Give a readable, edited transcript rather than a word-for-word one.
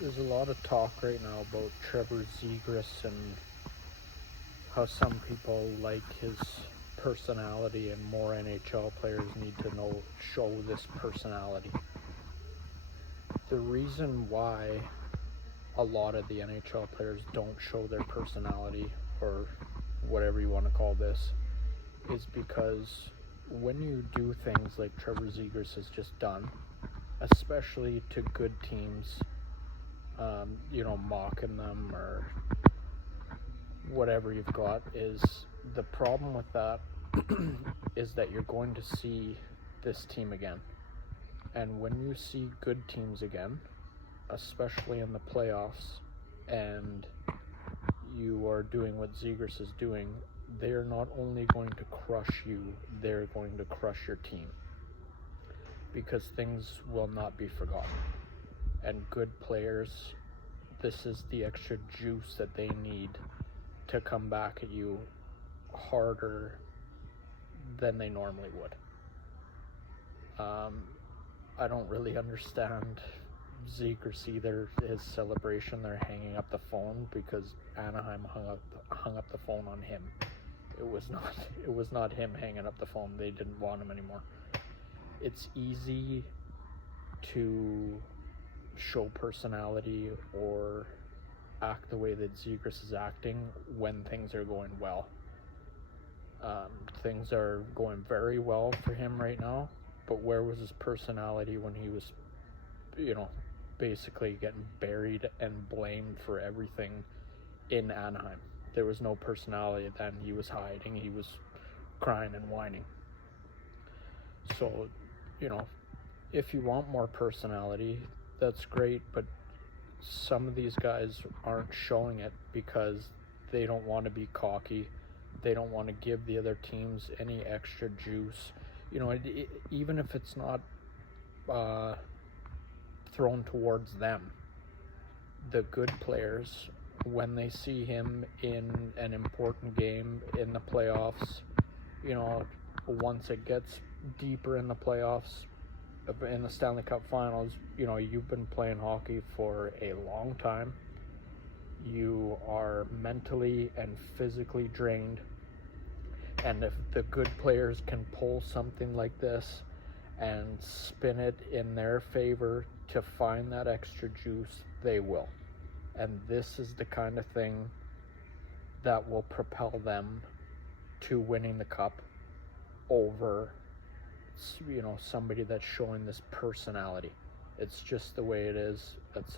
There's a lot of talk right now about Trevor Zegras and how some people like his personality and more NHL players need to show this personality. The reason why a lot of the NHL players don't show their personality, or whatever you want to call this, is because when you do things like Trevor Zegras has just done, especially to good teams, mocking them or whatever you've got, is the problem with that is that you're going to see this team again. And when you see good teams again, especially in the playoffs, and you are doing what Zegras is doing, they're not only going to crush you, they're going to crush your team. Because things will not be forgotten. And good players, this is the extra juice that they need to come back at you harder than they normally would. I don't really understand Zegras either. His celebration, they're hanging up the phone because Anaheim hung up the phone on him. It was not him hanging up the phone. They didn't want him anymore. It's easy to show personality or act the way that Zegras is acting when things are going well. Things are going very well for him right now, but where was his personality when he was, basically getting buried and blamed for everything in Anaheim? There was no personality then. He was hiding, he was crying and whining. So, if you want more personality, that's great, but some of these guys aren't showing it because they don't want to be cocky. They don't want to give the other teams any extra juice. Even if it's not thrown towards them, the good players, when they see him in an important game in the playoffs, once it gets deeper in the playoffs, in the Stanley Cup Finals, you've been playing hockey for a long time. You are mentally and physically drained. And if the good players can pull something like this and spin it in their favor to find that extra juice, they will. And this is the kind of thing that will propel them to winning the cup over, somebody that's showing this personality. It's just the way it is. That's